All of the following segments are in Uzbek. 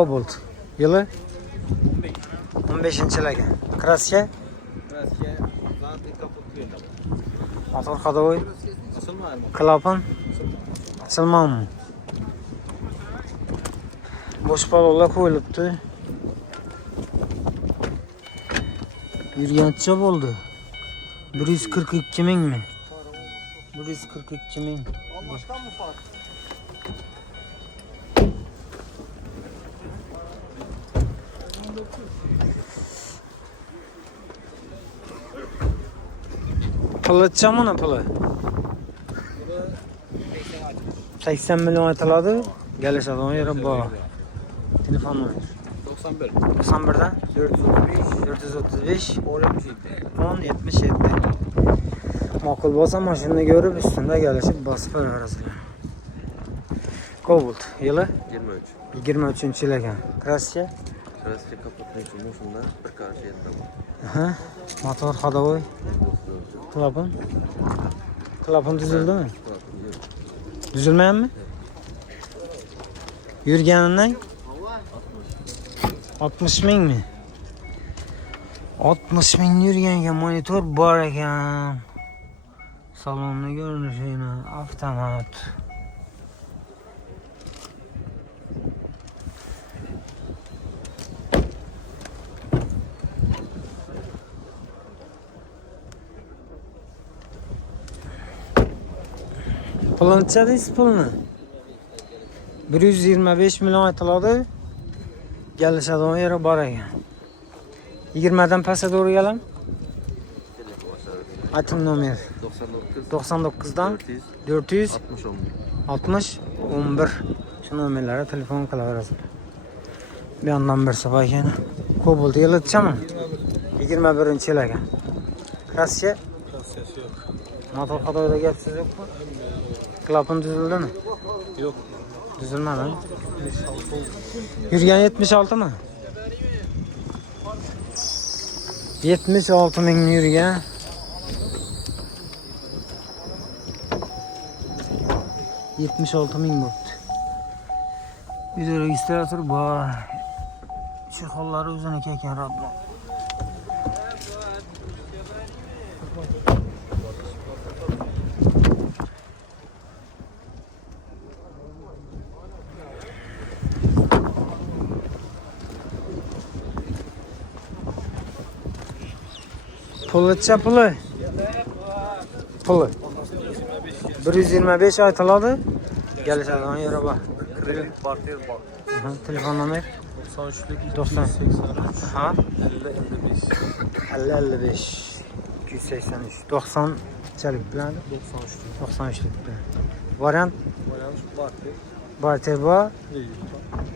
Cobalt. Yılı 15-yilga. Kraska zaten kapatıyor. motor hadovoy. Açılmıyor mu? Klapan açılmam. Boş balolar qo'yilibdi. Yurgancha bo'ldi. 142 mingmi? 142 ming. Başkan mı fark? Pılıçça mı ne pılı? 80 milyon aytıladi. Geliş adamı yere bu. Telefon numara. 91. 91'den 435 1077. Makul bolsa mashinani ko'rib üstünde gelişip basıp verasizlar. Cobalt yılı 23. 23-yil ekan. Kraska Kraska kapatmayıcı şunda bir karşı yetti. aha, motor hadovoy. Klapan düzüldü mü? Düzülmeyen mi? Yurganidan 60 ming mi? 60 ming yurganga monitor bor ekan. Salonni görünüşüne avtomat. Pulni necha pulni? 125 milyon aytiladi. Gelişadigan yeri bor ekan. 20dan pastga doğru gelam. Aytim nomer 99dan 400 60 11. Şu nomerlere telefon qilaverasiz. Bir yandan bir sabah ekan. Cobalt yilitchami? 21-yil ekan. Kraska Kraskası yok. motor hadovoyda gap so'z yo'qmi? Klapan düzüldü mü? Yok. Düzülmedi mi? Yurgan 76 mı? 76 ming yurgan. $76.000 bo'pti. Video registrator bor. Chexollari o'ziniki ekan radno. Pulcha puli. Puli. 125 aytiladi. Gelişadigan yeri bor. Kredi parti var. Telefon nomer 93'lük 90. 283. Ha? 50 55. 55 283 90 çelik bilen 93'lük. 93'lük bilen. Variant Variant parti. barter bor. İyi.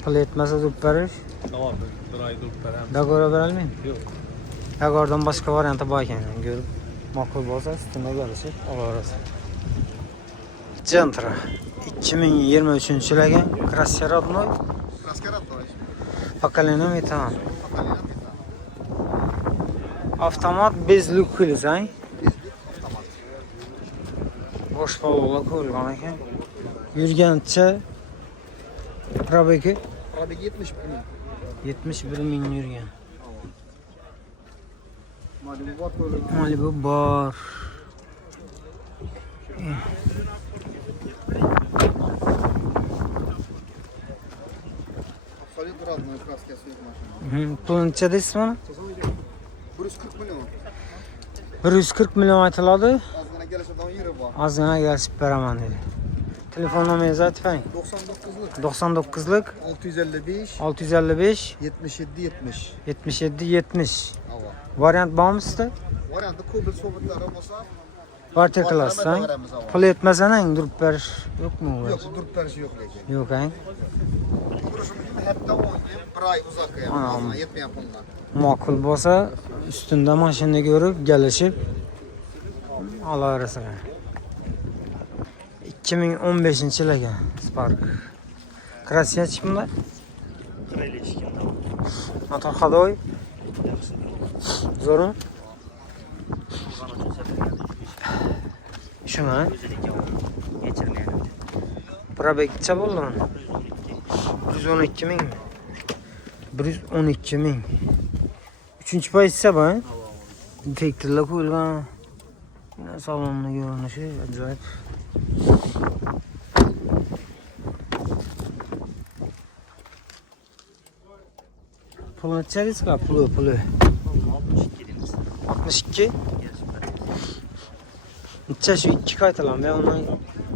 Pul yetmasa deb berish. Tamam. Bir ay durup verem. Dagora berolmaymi? Yok. Dagordan boshqa varianti bor ekan. Ko'rib ma'qul bo'lsa ustuna kelishib olaverasiz. Gentra 2023-yil ekan. Kraska родной. Краска родной. Поколение метан. Avtomat bez lukli sang. Автомат. Bosh balolar qo'yilgan ekan. Yurgancha probegi Пробеги 70 bin. 71 ming yurgan. Malibu var böyle. Malibu bor. Абсолютно родной краски стоит машина. Pulni necha deysiz mana? 140 milyon. 140 milyon aytiladi. Azgına gelişinden yeri var. Ozgina kelishib beraman dedi. Telefon nomeringizni aytib bering. 99'luk. 99'lik 655 655 77 70. 77 70. Ava. Variant bormi sizda? Variantı kubel sohbetlere olsa Barter qilasizsan. Pul yetmasa nang durib berish yo'qmi? yok durup perişi yok lekin. Yo'q ang. Kuruşum gibi hatta 10 yıl bir ay uzak ya. Anam. Azgına yetmeyen bunlar. Ma'qul bo'lsa ustunda mashina ko'rib kelishib olaverasizlar. 2015-yil ekan Spark. Kraskachi bunlar? Motor hadovoy. Zo'rmi? Shuna. Probeg necha bo'ldi? 112 mingmi? 112 ming. 3-chi pozitsiya bu. Defektorlar qo'yilgan. Yine salonning görünüşü acayip. Pulun neçədir çıxar? Pulu. 62 deyimiz. 62. Neçə şu 2 qaytalan ve ondan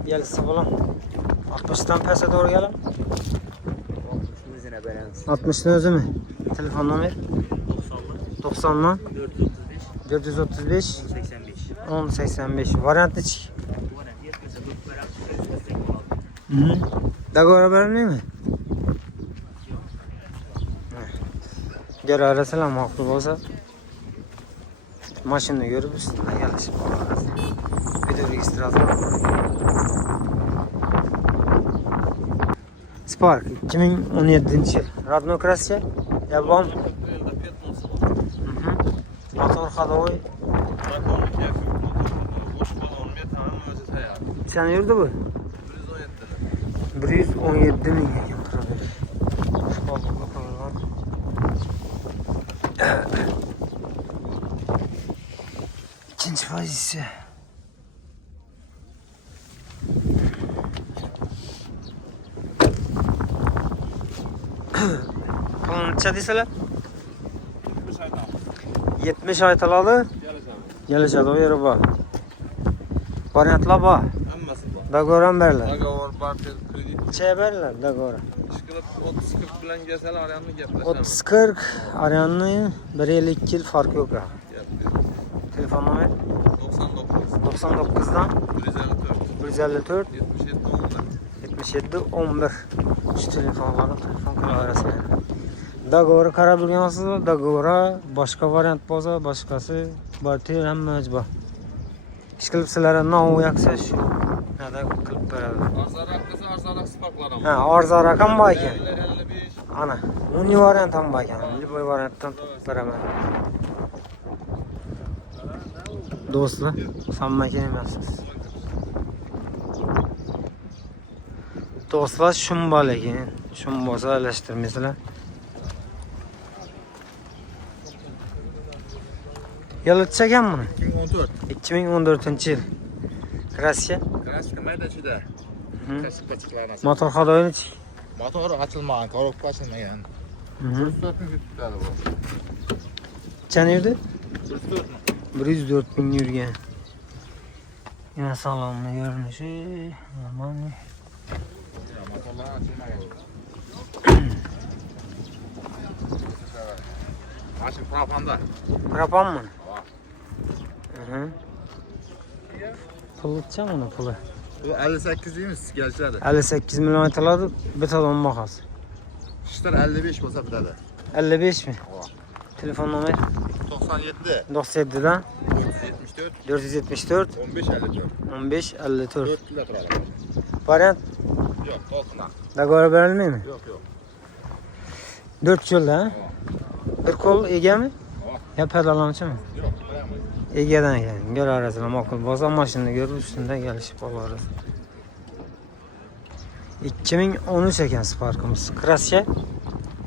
gelirse falan. 60'dan pəsə doğru gələm. 60'ın izine beğeniriz. 60'dan özü mü? Telefondan ver. 90'dan 435 435 85. 1085. Variant neçik? Bu ne? Yetmese 4 veren 186. Dagora vermiyor mi? Gör arasalar makbul olsa maşını görüp üstüne yerleşip alırız. Video registrasyon. Spark 2017 yıl. Radno Krasya. Yaban. Motor Hadoy. Sen yurdu bu? 117 ming. İkinci pozisyonu. Bunun neçə deseler? 70 ay talalı. Geleceğiz o yere bak. Variantla bak. Dagoran berler. Dogovor, barter, kredit. Çeye berler Dagora. İşkılıp 30-40 bilen gelseler arayanını gepleşemez. 30-40 arayanın 1-2 yıl farkı yok ha. Telefon numarı 99. 99'dan 154. 154 77 11. 77 11. Şu telefonların telefon kulağı Dagora kara bilgiyansız Dagora başka variant boza başkası barter hem mecba. İşkılıp sizlere ne o yaksa şu. Ne de kılıp beraber. Arzarak kısa arzarak sparklar ama. Ha arıza rakam var ki. 50-55. Ana. Uni variantam var ki. Liboy varianttan beraber. Dostlar, sanma keliməsiz. Dostlar, şumba lekin. Şumbasa eleştirmesiyle. Yalıt çeken bunu? 2014. 2014 yıl. Krasya. Kraska maydachida. Kasıp açıklarına. Motor hadoyunu çek. Motoru açılmagan, korupka açılmagan. 104 ming tutadi bu. Çen yurdu? 104 ming. 104 bin yürgen. Yine salonlu görünüşü. Aman. Motorlar açılmagan. Maşın propanda. Krapan mı? Hı. Pul tutacağım onu pulu. Bu 58 deyimiz gelçilerdi. 58 milyon ataladı. Beton makas. Şişler 55 olsa bitadi. 55 mi? Telefon numarı 97 97'den 474 474 15 54. 15 54. 4 kilo turadi. Variant Yok, olsun. da göre verilmiyor mi? Yok yok. 4 yıl ha? Bir kol ege mi? Ya pedalançı mı? Yok, koyamayız. Ege'den yani. Gör arasına makul. Bazen maşını görüp üstünde gelişip alırız. 2013 eken Spark'ımız. Krasya.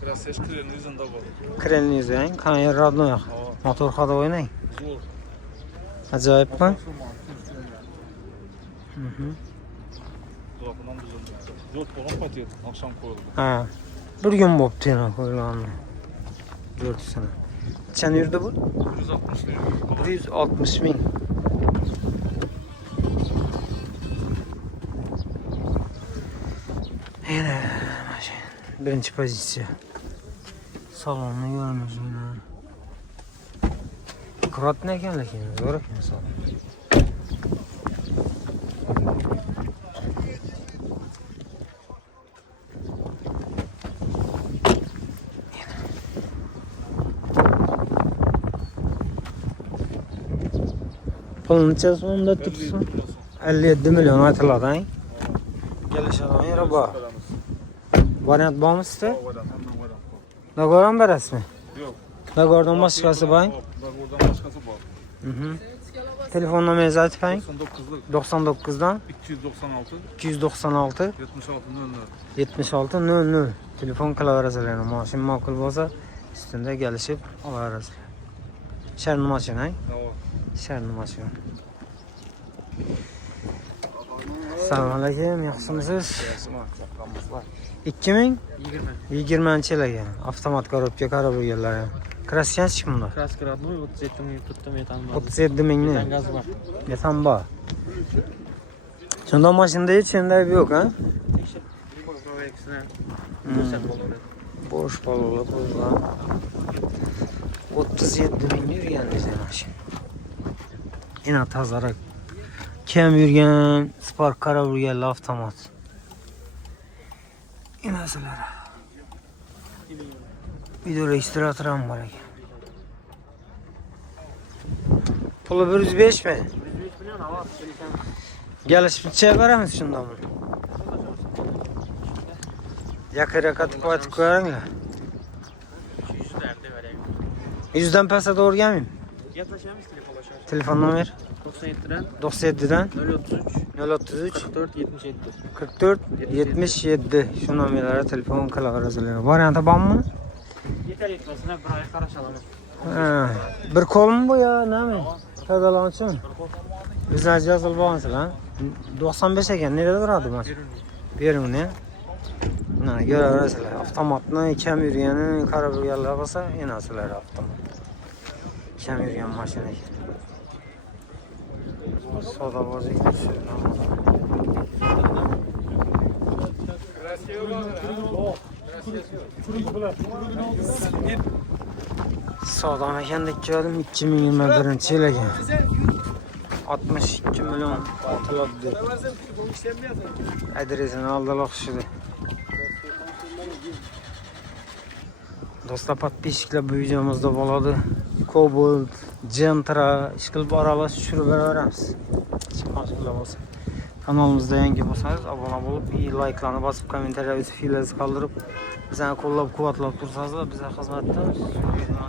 Biraz ses kırığının yüzünde bu. Krenli yüzü yani. Kanyar radno yok. Motor kada oynayın. Zor. Acayip lan. Dolapından düzüldü. 4 kolon paket akşam koyuldu. Ha. Bir gün boptu yana koyulanlı. 4 sene. Çen yurdu bu? 160 lira. 160 bin. Yine maşin. Birinci pozisyon. Salonunu görmüş yine. Kurat ne ekan lekin? Zo'r ekan salon. Pulun neçəsi onda tutsun? 57 milyon aytıladi ha. Gelişadi yere bak. Variant bormi sizda? Dagoran berasizmi? Yok. Dagordan başqasi bor? Dagordan başkası var. Mhm. Telefon numaranızı aytpang. 99'lik 99dan 296 296 76 00. 7600. Telefon qilaverasizlar. Mashina ma'qul bo'lsa, üstünde gelişip alaverasizlar. Şerni mashina. Tamam. Şerni mashina. Assalomu alaykum, yaxshimisiz? 2020 yilga avtomat korobka qarab bo'lganlar. Krasyan chiqmadi. Kraska родной 37 ming turibdi metan bor. 37 mingni. Metan gazi bor. Metan bor. Shunda mashinada hech qanday yo'q, ha? Tekshirib proveksini ko'rsatib olaveradi. Boş balolar qo'ygan. 37 ming yurgan bizning mashina. Ina tozaroq. Kim yurgan Spark qarab yurgan avtomat. Inasalar. Video registrator ham bor ekan. Puli 105 mi? 105 milyon hava telefon. Gelişmişçe veremiz şundan mı? Yakıra katıp atıp koyarlar. 200'lerde vereyim. 100'den pasa doğru gelmeyeyim. Yaklaşamayız telefonlaşa. Telefon numara 97'den 97'den 033 033 44 77. 44 77 şu numaralara telefon kılaverasizlar. Variantı var mı? Yeter yetmesine bir ay qarash olaman. Ha, bir kol mu bu ya? Ne mi? Tadalanışı mı? Bizler yazılı bağımsız ha? 95 eken nerede durardı maç? Birim ne? Ne göreverasizlar. Avtomatını kim yürüyeni qarab yurganlar bo'lsa, enasilar avtomat. Kim yurgan mashina ekan. Sodabozlik Sodam ekandek ko'rdim 2021 yil ekan. 62 milyon atıldı. Adresini aldılar şurada. Dostlar подписчикlar bu videomuzda bo'ladi. Cobalt, Gentra, ishqilib aralash tushirib beramiz. Chiqmaslar bo'lsa. Kanalımızda yangi bo'lsangiz obuna bo'lib, like'larni bosib, kommentariya yozib, fiillarni qoldirib, bizani qo'llab-quvvatlab tursangiz, bizga xizmatda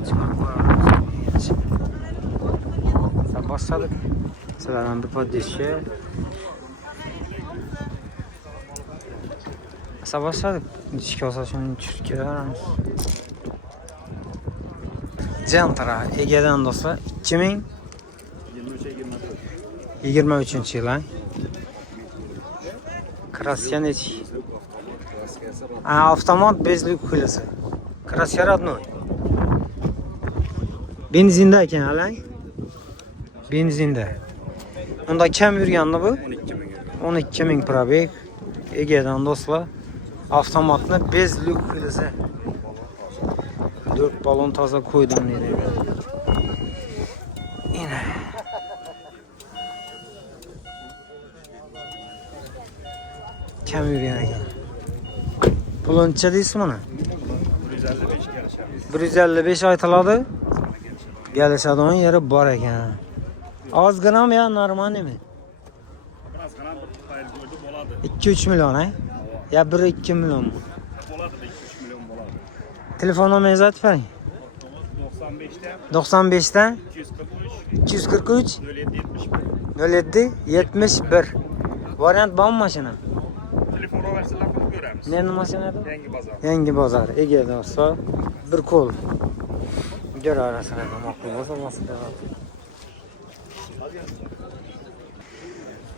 chiqarib qo'yamiz. Başladık. Sizlerden bir poddeşe. Mesela başladık. İçki olsa şimdi Türkiye'de aramız. Gentra, Ege'den dostlar. 2023 yıl. Krasyan iç. Avtomat bezlik kulesi. Krasyan adını. Benzindeyken hala. Benzinde. Onda kim yurganli bu? 12 ming probeg. Ege'den dostlar. Avtomatni bezlik kulesi. 4 balon toza qo'ydim dedi. Yine. Kim yurgan ekan? Puluncha deysizmi buni? 155 aytiladi. Gelişadigan yeri bor ekan. Ozgina mi ya normal mi? 2-3 milyon ha? Ya 1-2 milyon mu? Telefon numaranızı atmayın. 95'ten 243 07 71. Variant ban maşına. Telefonu versinler bunu göremiz. Ne maşına adı? Yangi Bazar. Yangi Bazar. Ege'de olsa bir kol. Gör arasına da makul olsa nasıl da.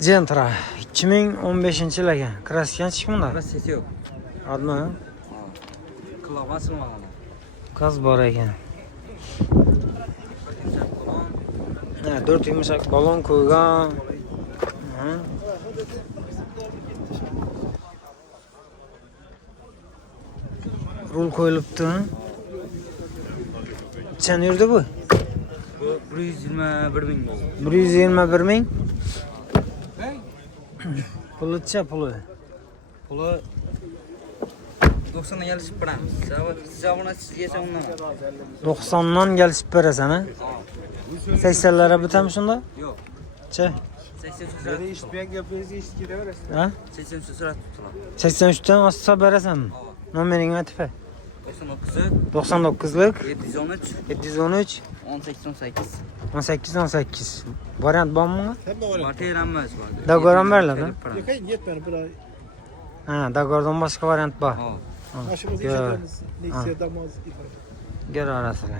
Gentra 2015 yıl ekan. Krasyan chiqmadi. Kraskasi yo'q. Admi? Klavasi mı? Gaz bor ekan. Ha, 4 yumuşak balon qo'ygan. Rul qo'yilibdi. Qancha yurdi bu? Bu 121 ming. 121 ming. Pulcha puli. Pulu 90'dan gelişip bırakmış. Cevabına sizge ondan. 90'dan gelişip berasan ha? 80'lere biter mi şunda? Yok. Çe? 80 sürat tutula. Ha? 80 sürat tutula. 83'ten asla berasan mı? Numarini atife. 99'lik 713 713 1818. 18 variant bormi? Hem de var. Partiya ramaz bor. Dogoran beriladi. Yakayın yetmedi bir ay. Ha, dogoradan boshqa variant bor. Hop. Aşımızı Ya. işletmemiz. Neyse damaz. Gel arasına.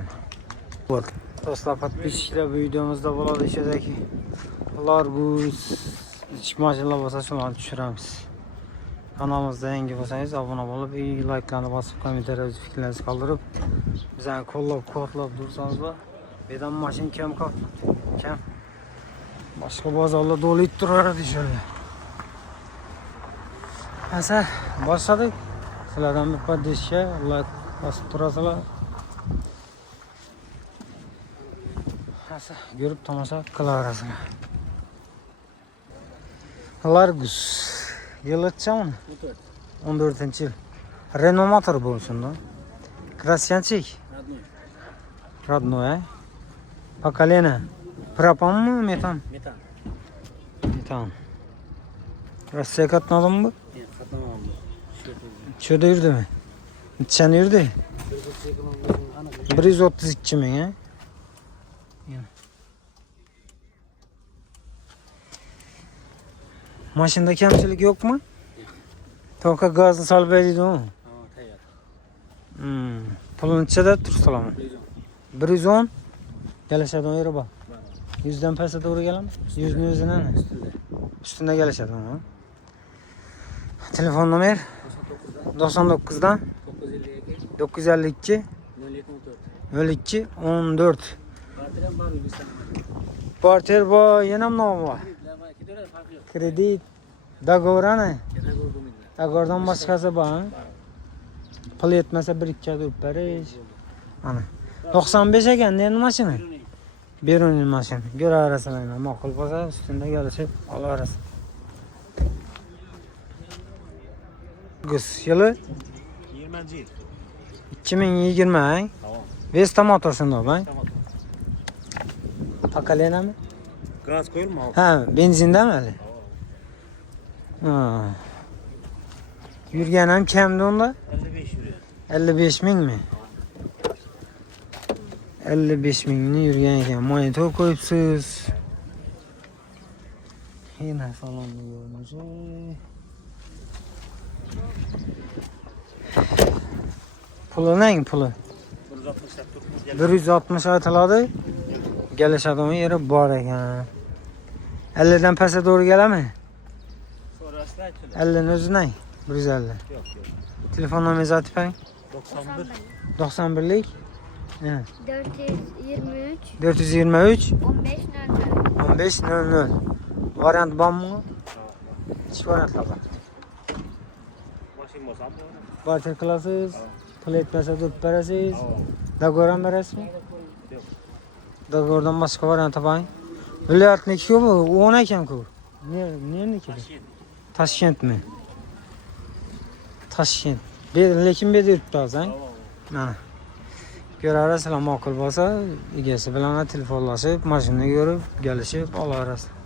Bo'ldi. Do'stlar, подписчиклар bu videomizda bo'ladi ishadagi Largus ich mashinalar bo'lsa shularni tushiramiz. Kanalimizda yangi bo'lsangiz obuna bo'lib, like'larni bosib, kommentariyada o'z fikrlaringizni qoldirib, bizani qo'llab-quvvatlab tursangiz va bedan mashina kam. Boshqa bozorlar to'lib turaveradi inshaalloh. Asa, boshladik. Sizlardan bir podpishga like bosib turasizlar. Asa, görüp tomosha qilaverasizlar. Largus. Yılı çamın? 14. yıl. Renault motor bu şunda. Красянчик. Родной, Поколение. Пропан mı? Metan? Metan. Metan. Rossiya katnadı mı bu? Yo'q, qatnamadim. Şurada yürüdü mü? Neçeni yürüdü? 132 ming, he? Maşında kamchilik yok mu? Toka gazını salib beradi o. Ha, tayyor. Pulni nechada tursalarmi? 110. Kelishadigan yeri bor. 100dan pastga to'g'ri keladimi? 100ni o'zini ustida kelishadi ha. Telefon nomer 99dan 952 02 14. Porter bor, yana nima bor? Kredit, dogovorani. Dogovordan boshqasi bor. Pul yetmasa 1-2 oy o'tib berish. Ana. 95 ekan, endi mashina. Berunli mashina. Ko'raverasizlar, ma'qul bo'lsa ustida kelishib olaverasiz. Gus yili 20. 2020, ha? Vesta motor shundoq, ha? Поколение mi? Gaz koyulma. Ha, benzindami hali? Ha. Yurgan ham kamda unda? 55 yürüyor. 55 mingmi? 55 mingni yurgan ekan. Monitor qo'yibsiz. Yana salonni ko'rmasa. Puli neng puli? 160 aytiladi. Kelishadigan yeri bor ekan. 50 dan pastga to'g'ri keladimi? Sonrasında açılır. 50 ni o'zi neng? 150. Yok. Telefon nomeringizni aytib bering. 91. 91lik. Ha. 423 423 1500. 1500. Variant bormi? Ich variantlar bor. Maşin bozam mı? Barter qilasiz, pul yetmasa turib berasiz. Dogoran berasizmi? Yo'q. Dogoradan boshqa variant toping. Viloyatniki bu 10 ekan-ku. Neniki? Toshkentmi? Toshkent. Lekin bu yerda yuribdi hozir. Mana. Ko'raverasizlar, ma'qul bo'lsa, egasi bilan telefonlashib, mashina ko'rib, kelishib olaverasizlar.